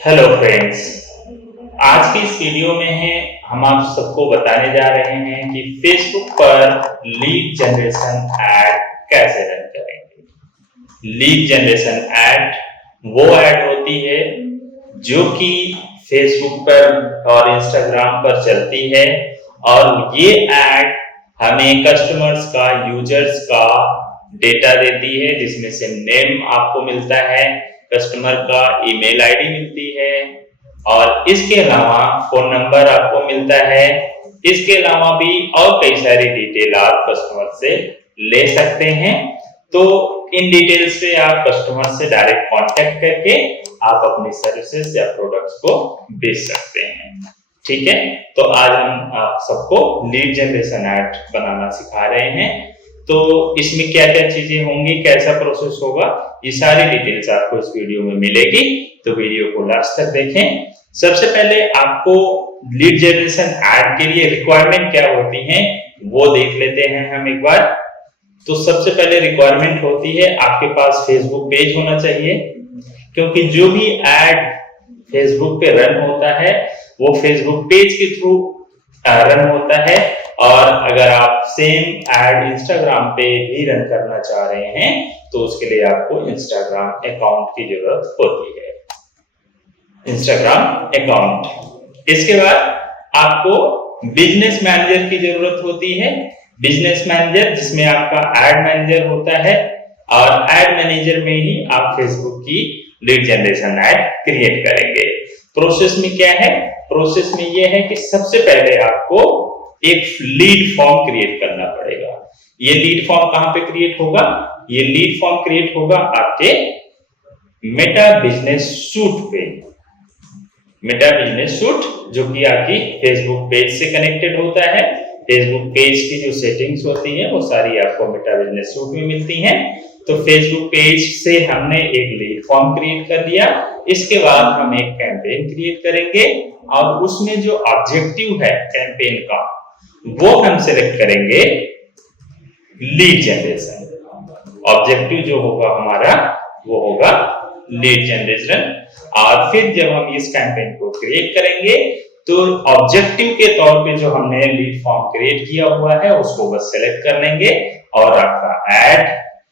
Hello friends. आज की इस वीडियो में हम आप सबको बताने जा रहे हैं कि फेसबुक पर लीड जनरेशन ऐड कैसे रन करेंगे। लीड जनरेशन ऐड वो ऐड होती है जो कि फेसबुक पर और इंस्टाग्राम पर चलती है और ये ऐड हमें कस्टमर्स का, यूजर्स का डेटा देती है, जिसमें से नेम आपको मिलता है, कस्टमर का ईमेल आईडी मिलती है और इसके अलावा फोन नंबर आपको मिलता है। इसके अलावा भी और कई सारी डिटेल आप कस्टमर से ले सकते हैं। तो इन डिटेल्स पे आप कस्टमर से डायरेक्ट कांटेक्ट करके आप अपनी सर्विसेज या प्रोडक्ट्स को बेच सकते हैं। ठीक है, तो आज हम आप सबको लीड जनरेशन ऐड बनाना सिखा रहे हैं। तो इसमें क्या क्या चीजें होंगी, कैसा प्रोसेस होगा, ये सारी डिटेल्स आपको इस वीडियो में मिलेगी, तो वीडियो को लास्ट तक देखें। सबसे पहले आपको लीड जनरेशन ऐड के लिए रिक्वायरमेंट क्या होती हैं वो देख लेते हैं हम एक बार। तो सबसे पहले रिक्वायरमेंट होती है आपके पास फेसबुक पेज होना चाहिए, क्योंकि जो भी ऐड फेसबुक पे रन होता है वो फेसबुक पेज के थ्रू रन होता है। और अगर आप सेम ऐड इंस्टाग्राम पे भी रन करना चाह रहे हैं तो उसके लिए आपको इंस्टाग्राम अकाउंट की जरूरत होती है, इंस्टाग्राम अकाउंट। इसके बाद आपको बिजनेस मैनेजर की जरूरत होती है। बिजनेस मैनेजर जिसमें आपका एड मैनेजर होता है और एड मैनेजर में ही आप फेसबुक की लीड जनरेशन ऐड क्रिएट करेंगे। प्रोसेस में क्या है, प्रोसेस में यह है कि सबसे पहले आपको एक लीड फॉर्म क्रिएट करना पड़ेगा। ये लीड फॉर्म कहां पे क्रिएट होगा? ये लीड फॉर्म क्रिएट होगा आपके मेटा बिजनेस सूट पे। मेटा बिजनेस सूट जो कि आपकी फेसबुक पेज से कनेक्टेड होता है। फेसबुक पेज की जो सेटिंग्स होती है वो सारी आपको मेटा बिजनेस सूट में मिलती हैं। तो फेसबुक पेज से हमने एक लीड फॉर्म क्रिएट कर लिया। इसके बाद हम एक कैंपेन क्रिएट करेंगे और उसमें जो ऑब्जेक्टिव है कैंपेन का वो हम सिलेक्ट करेंगे लीड जनरेशन। ऑब्जेक्टिव जो होगा हमारा वो होगा लीड जनरेशन। और फिर जब हम इस कैंपेन को क्रिएट करेंगे तो ऑब्जेक्टिव के तौर पे जो हमने लीड फॉर्म क्रिएट किया हुआ है उसको बस सेलेक्ट कर लेंगे और आपका ऐड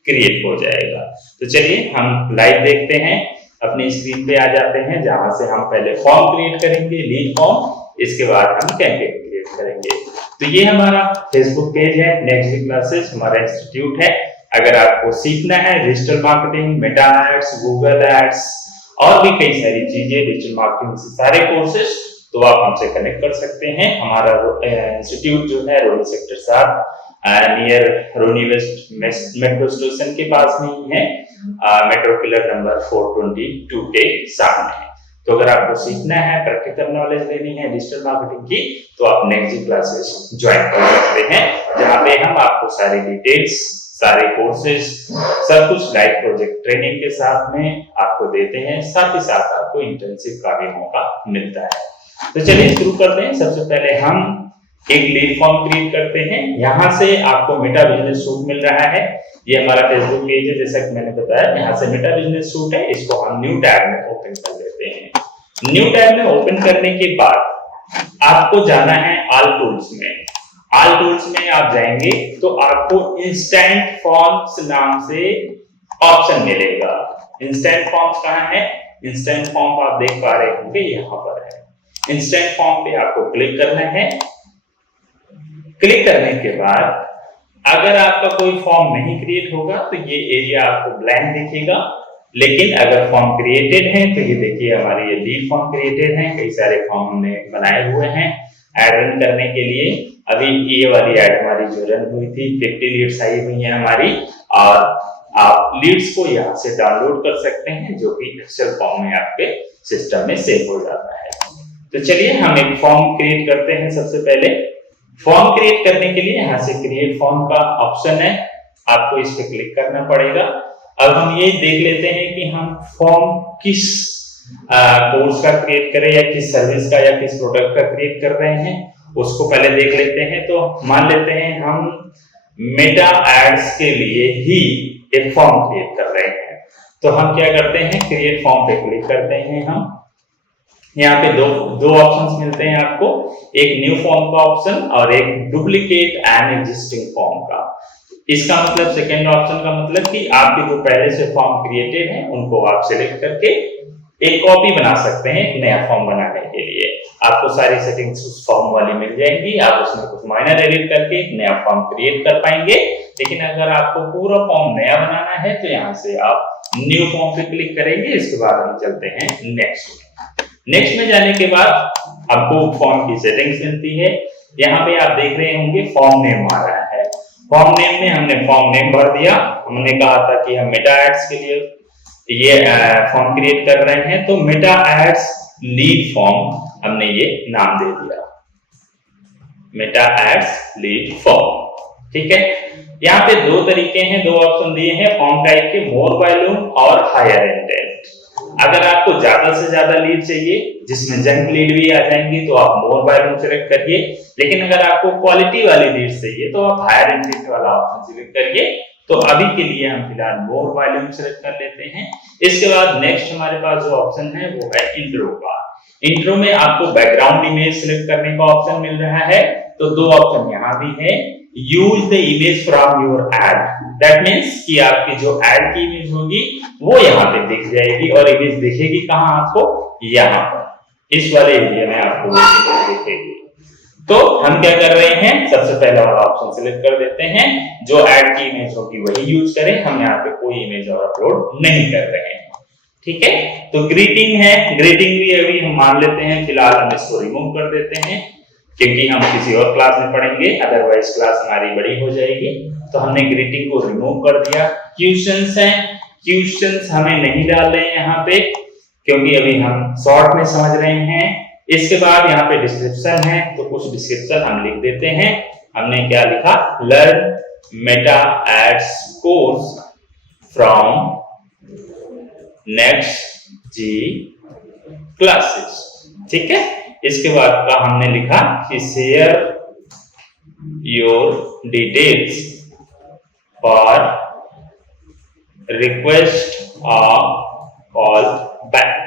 क्रिएट हो जाएगा। तो चलिए हम लाइव देखते हैं, अपनी स्क्रीन पे आ जाते हैं जहां से हम पहले फॉर्म क्रिएट करेंगे, लीड फॉर्म, इसके बाद हम कैंपेन क्रिएट करेंगे। तो ये हमारा फेसबुक पेज है, नेक्स्ट क्लासेस हमारा इंस्टीट्यूट है। अगर आपको सीखना है digital marketing, Meta ads, Google ads और भी कई सारी चीजें डिजिटल मार्केटिंग से सारे कोर्सेज, तो आप हमसे कनेक्ट कर सकते हैं। हमारा इंस्टीट्यूट जो है रोनी सेक्टर 7 नियर रोनी वेस्ट मेट्रो स्टेशन के पास में ही है, मेट्रो पिलर नंबर 422 के सामने है। तो अगर आपको सीखना है, प्रैक्टिकल नॉलेज लेनी है डिजिटल मार्केटिंग की, तो आप नेक्स्ट क्लासेस ज्वाइन कर सकते हैं, जहां पे हम आपको सारी डिटेल्स, सारे कोर्सेज, सब कुछ लाइव प्रोजेक्ट ट्रेनिंग के साथ में आपको देते हैं। साथ ही साथ आपको इंटर्नशिप का भी मौका मिलता है। तो चलिए शुरू करते हैं। सबसे पहले हम एक लीड फॉर्म क्रिएट करते हैं। यहां से आपको मेटा बिजनेस सूट मिल रहा है। ये हमारा फेसबुक पेज है, जैसा कि मैंने बताया। यहां से मेटा बिजनेस सूट है, इसको हम न्यू टैब में ओपन कर लेते हैं। न्यू टैब में ओपन करने के बाद आपको जाना है ऑल टूल्स में। ऑल टूल्स में आप जाएंगे तो आपको इंस्टेंट फॉर्म्स नाम से ऑप्शन मिलेगा। इंस्टेंट फॉर्म्स कहां है? इंस्टेंट फॉर्म आप देख पा रहे होंगे, यहाँ पर है। इंस्टेंट फॉर्म पे आपको क्लिक करना है। क्लिक करने के बाद अगर आपका कोई फॉर्म नहीं क्रिएट होगा तो ये एरिया आपको ब्लैंक दिखेगा, लेकिन अगर फॉर्म क्रिएटेड है तो ये देखिए हमारे ये लीड फॉर्म क्रिएटेड है। कई सारे फॉर्म हमने बनाए हुए हैं ऐड रन करने के लिए। अभी ये वाली ऐड हमारी जो रन हुई थी 50 लीड्स आई हुई है हमारी, और आप लीड्स को यहाँ से डाउनलोड कर सकते हैं, जो कि एक्सेल फॉर्म में आपके सिस्टम में सेव हो जाता है। तो चलिए हम एक फॉर्म क्रिएट करते हैं। सबसे पहले फॉर्म क्रिएट करने के लिए यहाँ से क्रिएट फॉर्म का ऑप्शन है, आपको इस पे क्लिक करना पड़ेगा। अब हम ये देख लेते हैं कि हम फॉर्म किस कोर्स का क्रिएट करें या किस सर्विस का या किस प्रोडक्ट का क्रिएट कर रहे हैं, उसको पहले देख लेते हैं। तो मान लेते हैं हम मेटा एड्स के लिए ही एक फॉर्म क्रिएट कर रहे हैं। तो हम क्या करते हैं, क्रिएट फॉर्म पे क्लिक करते हैं हम। यहाँ पे दो ऑप्शंस मिलते हैं आपको, एक न्यू फॉर्म का ऑप्शन और एक डुप्लीकेट एन एग्जिस्टिंग फॉर्म का। इसका मतलब सेकेंड ऑप्शन का मतलब कि आपके जो पहले से फॉर्म क्रिएटेड है उनको आप सिलेक्ट करके एक कॉपी बना सकते हैं नया फॉर्म बनाने के लिए। आपको सारी सेटिंग्स उस फॉर्म वाली मिल जाएंगी, आप उसमें कुछ माइनर एडिट करके एक नया फॉर्म क्रिएट कर पाएंगे। लेकिन अगर आपको पूरा फॉर्म नया बनाना है तो यहाँ से आप न्यू फॉर्म पे क्लिक करेंगे। इसके बाद हम चलते हैं नेक्स्ट में जाने के बाद आपको फॉर्म की सेटिंग्स मिलती है। यहाँ पे आप देख रहे होंगे फॉर्म नेम आ रहा है। फॉर्म नेम में हमने फॉर्म नेम भर दिया। हमने कहा था कि हम मेटा एड्स के लिए ये फॉर्म क्रिएट कर रहे हैं, तो मेटा एड्स लीड फॉर्म हमने ये नाम दे दिया, मेटा एड्स लीड फॉर्म। ठीक है, यहाँ पे दो तरीके हैं, दो ऑप्शन दिए हैं फॉर्म टाइप के, मोर वॉल्यूम और हायर इंटेंट। अगर आपको ज्यादा से ज्यादा लीड चाहिए जिसमें जंक लीड भी आ जाएंगी तो आप मोर वॉल्यूम सेलेक्ट करिए। लेकिन अगर आपको क्वालिटी वाली लीड चाहिए तो आप हायर इंटेंट वाला ऑप्शन सिलेक्ट करिए। तो अभी के लिए हम फिलहाल मोर वॉल्यूम सेलेक्ट कर लेते हैं। इसके बाद नेक्स्ट हमारे पास जो ऑप्शन है वो है इंट्रो का। इंट्रो में आपको बैकग्राउंड इमेज सिलेक्ट करने का ऑप्शन मिल रहा है। तो दो ऑप्शन यहाँ भी है, use the image from your add, that means कि आपकी जो एड की इमेज होगी वो यहाँ पे दिख जाएगी। और इमेज दिखेगी कहाँ आपको, यहाँ पर इस वाले एरिया में आपको दिखेगी। तो हम क्या कर रहे हैं, सबसे पहला वाला ऑप्शन सिलेक्ट कर देते हैं, जो ऐड की इमेज होगी वही यूज करें। हम यहाँ पे कोई इमेज और अपलोड नहीं कर रहे हैं। ठीक है, तो ग्रीटिंग है, ग्रीटिंग भी अभी हम मान लेते हैं, फिलहाल हम इसको रिमूव कर देते हैं क्योंकि हम किसी और क्लास में पढ़ेंगे, अदरवाइज क्लास हमारी बड़ी हो जाएगी। तो हमने ग्रीटिंग को रिमूव कर दिया। क्वेश्चंस हैं, क्वेश्चंस हमें नहीं डाल रहे हैं यहाँ पे क्योंकि अभी हम शॉर्ट में समझ रहे हैं। इसके बाद यहाँ पे डिस्क्रिप्शन है, तो कुछ डिस्क्रिप्शन हम लिख देते हैं। हमने क्या लिखा, learn Meta ads course from next G classes. ठीक है, इसके बाद का हमने लिखा कि share your details for request call back.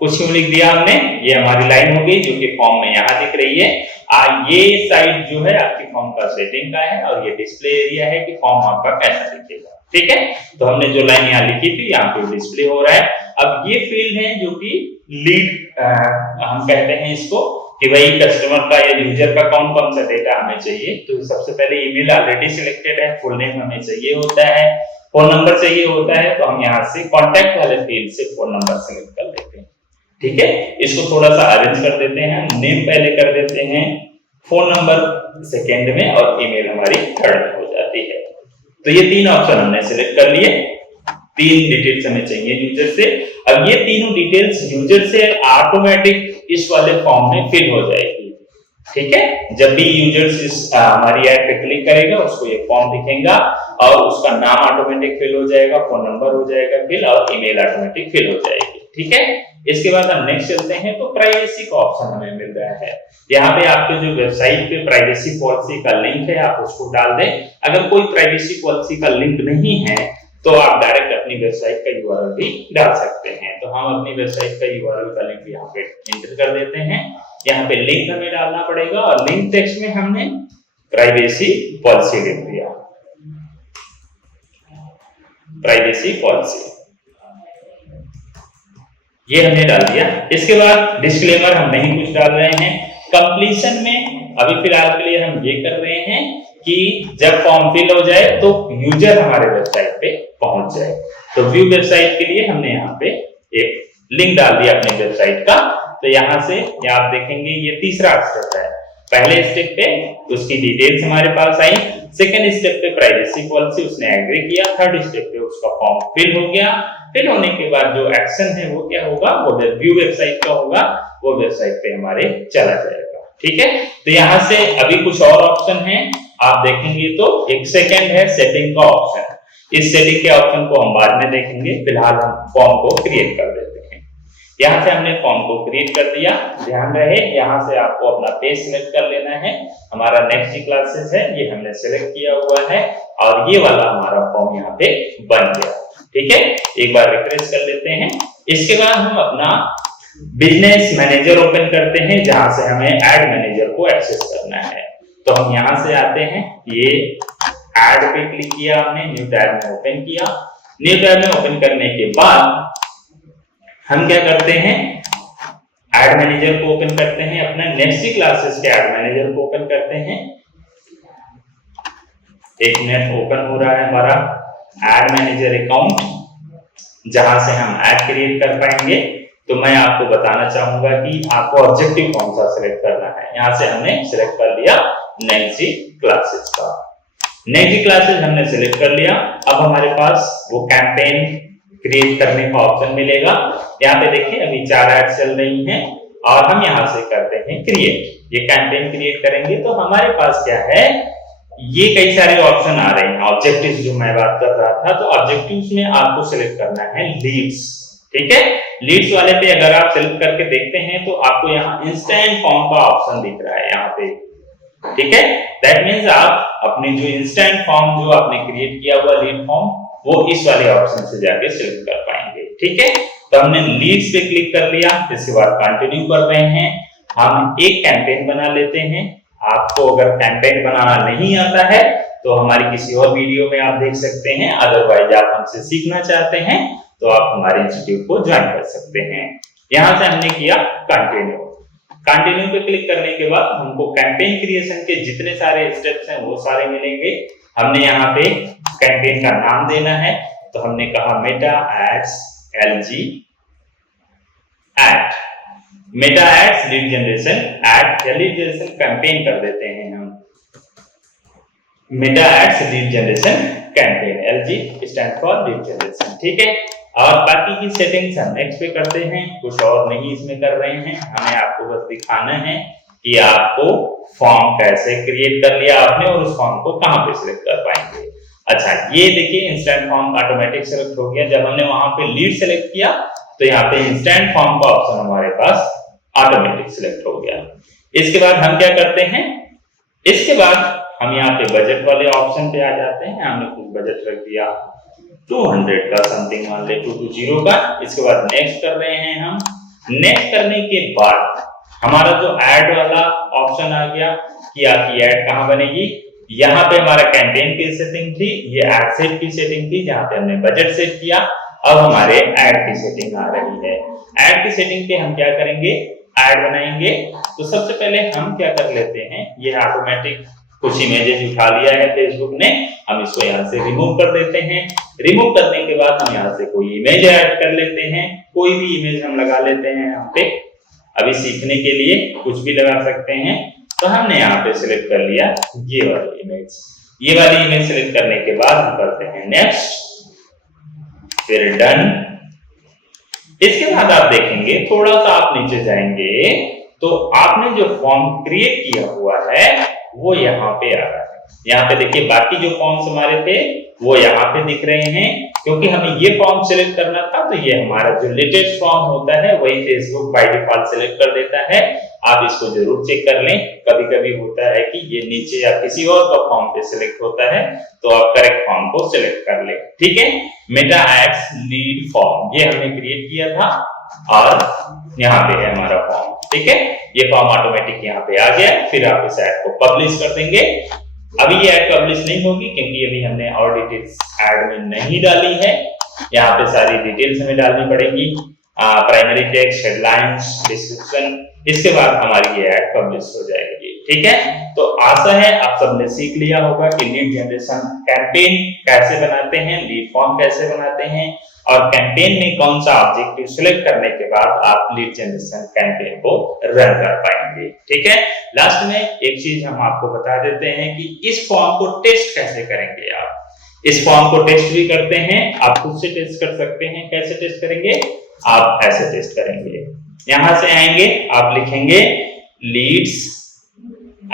कुछ यूं लिख दिया हमने, ये हमारी लाइन हो गई जो कि फॉर्म में यहाँ दिख रही है। ये साइड जो है आपकी फॉर्म का सेटिंग का है और ये डिस्प्ले एरिया है कि फॉर्म आपका कैसा दिखेगा। ठीक है, तो हमने जो लाइन यहाँ लिखी थी यहाँ पे डिस्प्ले हो रहा है। अब ये फील्ड है जो कि लीड हम कहते हैं इसको, कि भाई कस्टमर का या यूजर का कौन सा डेटा हमें चाहिए। तो सबसे पहले ईमेल ऑलरेडी सिलेक्टेड है, फुल नेम हमें चाहिए होता है, फोन नंबर चाहिए होता है। तो हम यहाँ से कॉन्टैक्ट वाले फील्ड से फोन नंबर सिलेक्ट कर लेते हैं। ठीक है, इसको थोड़ा सा अरेंज कर देते हैं, नेम पहले कर देते हैं, फोन नंबर सेकेंड में और ईमेल हमारी थर्ड में हो जाती है। तो ये तीन ऑप्शन हमने सिलेक्ट कर लिए, तीन डिटेल्स हमें चाहिए यूजर से। अब ये तीनों डिटेल्स यूजर से ऑटोमेटिक इस वाले फॉर्म में फिल हो जाएगी। ठीक है, जब भी यूजर हमारी ऐड पे क्लिक करेगा उसको ये फॉर्म दिखेगा और उसका नाम ऑटोमेटिक फिल हो जाएगा, फोन नंबर हो जाएगा फिल और ईमेल ऑटोमेटिक फिल हो जाएगी। ठीक है, इसके बाद हम नेक्स्ट चलते हैं। तो प्राइवेसी का ऑप्शन हमें मिल रहा है। यहाँ पे आपके जो वेबसाइट पे प्राइवेसी पॉलिसी का लिंक है आप उसको डाल दें। अगर कोई प्राइवेसी पॉलिसी का लिंक नहीं है तो आप डायरेक्ट अपनी वेबसाइट का यूआरएल भी डाल सकते हैं। तो हम अपनी वेबसाइट का यूआरएल का लिंक यहाँ पे एंटर कर देते हैं। यहाँ पे लिंक हमें डालना पड़ेगा और लिंक टेक्स्ट में हमने प्राइवेसी पॉलिसी लिख दिया, प्राइवेसी पॉलिसी ये हमने डाल दिया। इसके बाद डिस्क्लेमर हम नहीं कुछ डाल रहे हैं। कंप्लीशन में अभी फिलहाल के लिए हम ये कर रहे हैं कि जब फॉर्म फिल हो जाए तो यूजर हमारे वेबसाइट पे पहुंच जाए। तो व्यू वेबसाइट के लिए हमने यहाँ पे एक लिंक डाल दिया अपने वेबसाइट का। तो यहाँ से आप देखेंगे ये तीसरा स्टेप है। पहले स्टेप पे उसकी डिटेल्स हमारे पास आई, सेकंड स्टेप पे प्राइवेसी पॉलिसी उसने एग्री किया, थर्ड स्टेप पे उसका फॉर्म फिल हो गया। फिल होने के बाद जो एक्शन है वो क्या होगा, वो व्यू वेबसाइट का होगा, वो वेबसाइट पे हमारे चला जाएगा। ठीक है, तो यहाँ से अभी कुछ और ऑप्शन है आप देखेंगे। तो एक सेकंड है सेटिंग का ऑप्शन। इस सेटिंग के ऑप्शन को हम बाद में देखेंगे, फिलहाल हम फॉर्म को क्रिएट कर देते हैं। यहाँ से हमने फॉर्म को क्रिएट कर दिया। ध्यान रहे यहाँ से आपको अपना पेज सिलेक्ट कर लेना है। हमारा नेक्स्ट क्लासेस है ये हमने सिलेक्ट किया हुआ है और ये वाला हमारा फॉर्म यहाँ पे बन गया। ठीक है, एक बार रिफ्रेश कर लेते हैं। इसके बाद हम अपना बिजनेस मैनेजर ओपन करते हैं जहां से हमें एड मैनेजर को एक्सेस करना है। तो हम यहां से आते हैं, ये एड पे क्लिक किया हमने, न्यू टैब में ओपन किया। न्यू टैब में ओपन करने के बाद हम क्या करते हैं, एड मैनेजर को ओपन करते हैं, अपना नेक्स्ट क्लासेस के एड मैनेजर को ओपन करते हैं। एक मिनट, ओपन हो रहा है हमारा एड मैनेजर अकाउंट, जहां से हम ऐड क्रिएट कर पाएंगे। तो मैं आपको बताना चाहूंगा कि आपको ऑब्जेक्टिव कौन सा सिलेक्ट करना है। यहां से हमने सिलेक्ट कर लिया नैन्सी क्लासेस का। नैन्सी क्लासेस हमने सिलेक्ट कर लिया। अब हमारे पास वो कैंपेन क्रिएट करने का ऑप्शन मिलेगा। यहाँ पे देखिए अभी 4 ऐड चल रही हैं और हम यहाँ से करते हैं क्रिएट। ये कैंपेन क्रिएट करेंगे तो हमारे पास क्या है, ये कई सारे ऑप्शन आ रहे हैं। ऑब्जेक्टिव्स जो मैं बात कर रहा था, तो ऑब्जेक्टिव्स में आपको सिलेक्ट करना है लीड्स। ठीक है, लीड्स वाले पे अगर आप सिलेक्ट करके देखते हैं तो आपको यहाँ इंस्टेंट फॉर्म का ऑप्शन दिख रहा है यहाँ पे। ठीक है, दैट मींस आप अपने जो इंस्टेंट फॉर्म जो आपने क्रिएट किया हुआ लीड फॉर्म, वो इस वाले ऑप्शन से जाके सिलेक्ट कर पाएंगे। ठीक है, तो हमने लीड्स पे क्लिक कर लिया। इसके बाद कंटिन्यू कर रहे हैं। हम एक कैंपेन बना लेते हैं। आपको अगर कैंपेन बनाना नहीं आता है तो हमारी किसी और वीडियो में आप देख सकते हैं, अदरवाइज आप हमसे सीखना चाहते हैं तो आप हमारे इंस्टीट्यूट को ज्वाइन कर सकते हैं। यहां से हमने किया कंटिन्यू। कंटिन्यू पे क्लिक करने के बाद हमको कैंपेन क्रिएशन के जितने सारे स्टेप्स हैं वो सारे मिलेंगे। हमने यहाँ पे कैंपेन का नाम देना है, तो हमने कहा Meta ads LG ad, Meta ads lead generation ad या लीड जनरेशन कैंपेन कर देते हैं हम। Meta ads lead generation campaign, LG stand for lead generation. ठीक है, और बाकी की सेटिंग्स हम नेक्स्ट पे करते हैं, कुछ और नहीं इसमें कर रहे हैं। हमें आपको बस दिखाना है कि आपको फॉर्म कैसे क्रिएट कर लिया आपने और उस फॉर्म को कहां पे सिलेक्ट कर पाएंगे। अच्छा, ये देखिए इंस्टेंट फॉर्म ऑटोमेटिक सिलेक्ट हो गया। जब हमने वहां पे लीड सिलेक्ट किया तो यहाँ पे इंस्टेंट फॉर्म का ऑप्शन हमारे पास ऑटोमेटिक सिलेक्ट हो गया। इसके बाद हम क्या करते हैं, इसके बाद हम यहाँ पे बजट वाले ऑप्शन पे आ जाते हैं। हमने कुछ बजट रख दिया 200 का, समथिंग मान ले 220 का। इसके बाद नेक्स्ट कर रहे हैं हम। नेक्स्ट करने के बाद हमारा जो ऐड वाला ऑप्शन आ गया कि आपकी ऐड कहां बनेगी। यहाँ पे हमारा कैंपेन की सेटिंग थी, ये ऐड सेट की सेटिंग थी जहां पे हमने बजट सेट किया। अब हमारे ऐड की सेटिंग आ रही है। ऐड की सेटिंग पे हम क्या करेंगे, ऐड बनाएंगे। तो सबसे पहले हम क्या कर लेते हैं, ये ऑटोमेटिक कुछ इमेजेस उठा लिया है फेसबुक ने, हम इसको यहाँ से रिमूव कर देते हैं। रिमूव करने के बाद हम यहाँ से कोई इमेज ऐड कर लेते हैं। कोई भी इमेज हम लगा लेते हैं यहाँ पे। अभी सीखने के लिए कुछ भी लगा सकते हैं। तो हमने यहाँ पे सिलेक्ट कर लिया ये वाली इमेज। ये वाली इमेज सिलेक्ट करने के बाद हम करते हैं नेक्स्ट, फिर डन। इसके बाद आप देखेंगे थोड़ा सा आप नीचे जाएंगे तो आपने जो फॉर्म क्रिएट किया हुआ है वो यहाँ पे आ रहा है। यहाँ पे देखिए बाकी जो फॉर्म्स हमारे थे वो यहाँ पे दिख रहे हैं। क्योंकि हमें ये फॉर्म सिलेक्ट करना था तो ये हमारा जो लेटेस्ट फॉर्म होता है वही फेसबुक बाय डिफॉल्ट सिलेक्ट कर देता है। आप इसको जरूर चेक कर लें। कभी कभी होता है कि ये नीचे या किसी और का फॉर्म पे सिलेक्ट होता है, तो आप करेक्ट फॉर्म को सिलेक्ट कर लें। ठीक है, मेटा एड्स लीड फॉर्म ये हमने क्रिएट किया था और यहाँ पे है हमारा फॉर्म। ठीक है, ये फॉर्म ऑटोमेटिक यहाँ पे आ गया। फिर आप इस ऐड को पब्लिश कर देंगे। अभी ये ऐड पब्लिश नहीं होगी क्योंकि अभी हमने और डिटेल्स ऐड में नहीं डाली है। यहाँ पे सारी डिटेल्स हमें डालनी पड़ेगी, प्राइमरी टेक्स्ट, हेडलाइंस, डिस्क्रिप्शन। इसके बाद हमारी ये ऐड पब्लिश हो जाएगी। ठीक है, तो आशा है आप सबने सीख लिया होगा कि लीड जनरेशन कैंपेन कैसे बनाते हैं, लीड फॉर्म कैसे बनाते हैं और कैंपेन में कौन सा ऑब्जेक्टिव सिलेक्ट करने के बाद आप लीड जनरेशन कैंपेन को रन कर पाएंगे। ठीक है, लास्ट में एक चीज हम आपको बता देते हैं कि इस फॉर्म को टेस्ट कैसे करेंगे। आप इस फॉर्म को टेस्ट भी करते हैं, आप खुद से टेस्ट कर सकते हैं। कैसे टेस्ट करेंगे, आप ऐसे टेस्ट करेंगे। यहां से आएंगे, आप लिखेंगे लीड्स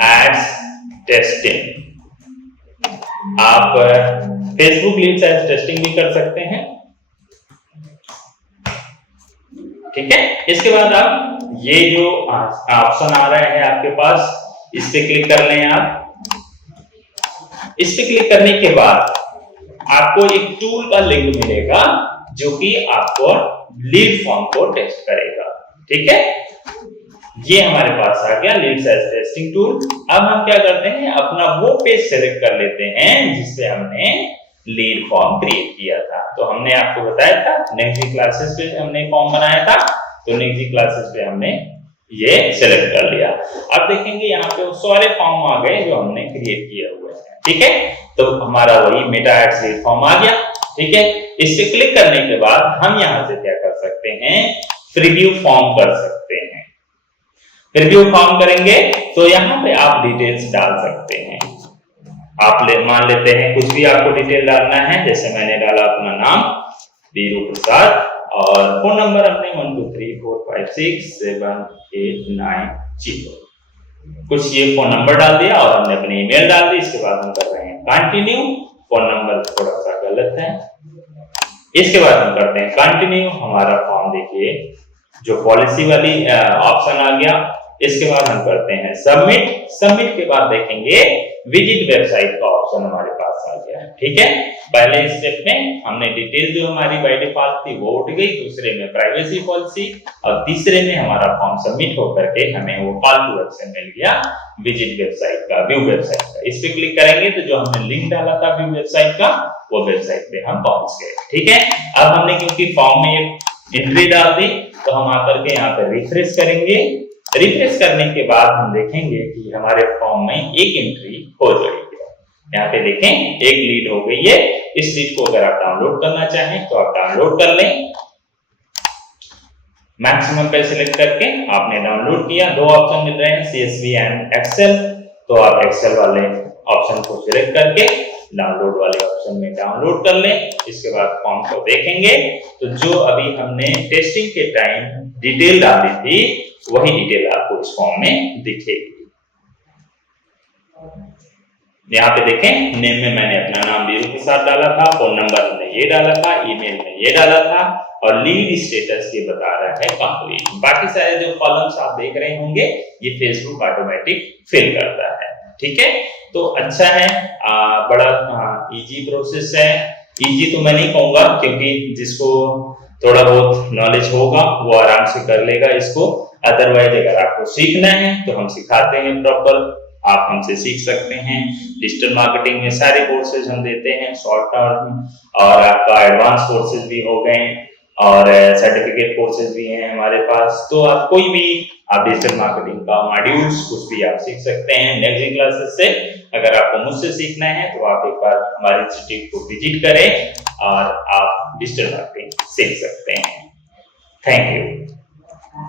एड्स टेस्टिंग। आप फेसबुक लीड्स एड्स टेस्टिंग भी कर सकते हैं। ठीक है, इसके बाद आप ये जो ऑप्शन आ रहा है आपके पास, इस पे क्लिक कर लें। आप इस पे क्लिक करने के बाद आपको एक टूल का लिंक मिलेगा जो कि आपको लीड फॉर्म को टेस्ट करेगा। ठीक है, ये हमारे पास आ गया लीड साइज टेस्टिंग टूल। अब हम क्या करते हैं, अपना वो पेज सेलेक्ट कर लेते हैं जिसपे हमने लीड फॉर्म क्रिएट किया था। तो हमने आपको बताया था नेक्स्ट क्लासेस पे हमने फॉर्म बनाया था, तो नेक्स्ट क्लासेस पे हमने ये सेलेक्ट कर लिया। अब देखेंगे यहाँ पे वो सारे फॉर्म आ गए जो हमने क्रिएट किए हुए हैं। ठीक है, तो हमारा वही मेटा एड्स लीड फॉर्म आ गया। ठीक है, इससे क्लिक करने के बाद हम यहाँ से क्या कर सकते हैं, प्रीव्यू फॉर्म कर सकते हैं। प्रीव्यू फॉर्म करेंगे तो यहाँ पे आप डिटेल्स डाल सकते हैं। आप मान लेते हैं कुछ भी आपको डिटेल डालना है, जैसे मैंने डाला अपना नाम वीरू प्रसाद और फोन नंबर हमने 1234567890, कुछ ये फोन नंबर डाल दिया और हमने अपनी ईमेल डाल दी। इसके बाद हम कर रहे हैं कंटिन्यू। फोन नंबर थोड़ा सा गलत है, इसके बाद हम करते हैं कंटिन्यू। हमारा फॉर्म देखिए जो पॉलिसी वाली ऑप्शन आ गया। इसके बाद हम करते हैं सबमिट। सबमिट के बाद देखेंगे विजिट वेबसाइट का ऑप्शन हमारे पास आ गया। ठीक है, पहले स्टेप में हमने डिटेल जो हमारी बाय डिफॉल्ट थी वो उठ गई, दूसरे में प्राइवेसी पॉलिसी और तीसरे में हमारा फॉर्म सबमिट होकर के हमें वो कॉल टू एक्शन मिल गया विजिट वेबसाइट का, व्यू वेबसाइट का। इस पे क्लिक करेंगे तो जो हमने लिंक डाला था व्यू वेबसाइट का वो वेबसाइट पे हम पहुंच गए। ठीक है, अब हमने क्योंकि फॉर्म में एक एंट्री डाल दी तो हम आकर के यहाँ पे रिफ्रेश करेंगे। रिफ्रेश करने के बाद हम देखेंगे कि हमारे फॉर्म में एक एंट्री हो जाएगी। यहाँ पे देखें एक लीड हो गई है। इस लीड को अगर आप डाउनलोड करना चाहें तो आप डाउनलोड कर लें। मैक्सिमम पे सिलेक्ट करके आपने डाउनलोड किया। दो ऑप्शन मिल रहे हैं CSV एंड एक्सेल, तो आप एक्सेल वाले ऑप्शन को सिलेक्ट करके डाउनलोड वाले ऑप्शन में डाउनलोड कर लें। इसके बाद फॉर्म को देखेंगे तो जो अभी हमने टेस्टिंग के टाइम डिटेल डाली थी वही डिटेल आपको इस फॉर्म में दिखेगी। यहाँ पे देखें नेम में मैंने अपना नाम वीरू के साथ डाला था, फोन नंबर हमने ये डाला था, ईमेल में ये डाला था और लीड स्टेटस ये बता रहा है कंप्लीट। बाकी सारे जो कॉलम्स आप देख रहे होंगे ये फेसबुक ऑटोमेटिक फिल करता है। ठीक है, तो अच्छा है, बड़ा इजी प्रोसेस है। इजी तो मैं नहीं कहूंगा क्योंकि जिसको थोड़ा बहुत नॉलेज होगा वो आराम से कर लेगा इसको। अदरवाइज अगर आपको सीखना है तो हम सिखाते हैं प्रॉपर, आप हमसे सीख सकते हैं। डिजिटल मार्केटिंग में सारे कोर्सेज हम देते हैं, शॉर्ट टर्म और आपका एडवांस कोर्सेज भी हो गए और सर्टिफिकेट कोर्सेज भी हैं हमारे पास। तो आप कोई भी आप डिजिटल मार्केटिंग का मॉड्यूल्स कुछ भी आप सीख सकते हैं नेक्स्ट क्लासेस से। अगर आपको मुझसे सीखना है तो आप एक बार हमारे इंस्टीट्यूट को विजिट करें और आप डिजिटल मार्केटिंग सीख सकते हैं। Thank you.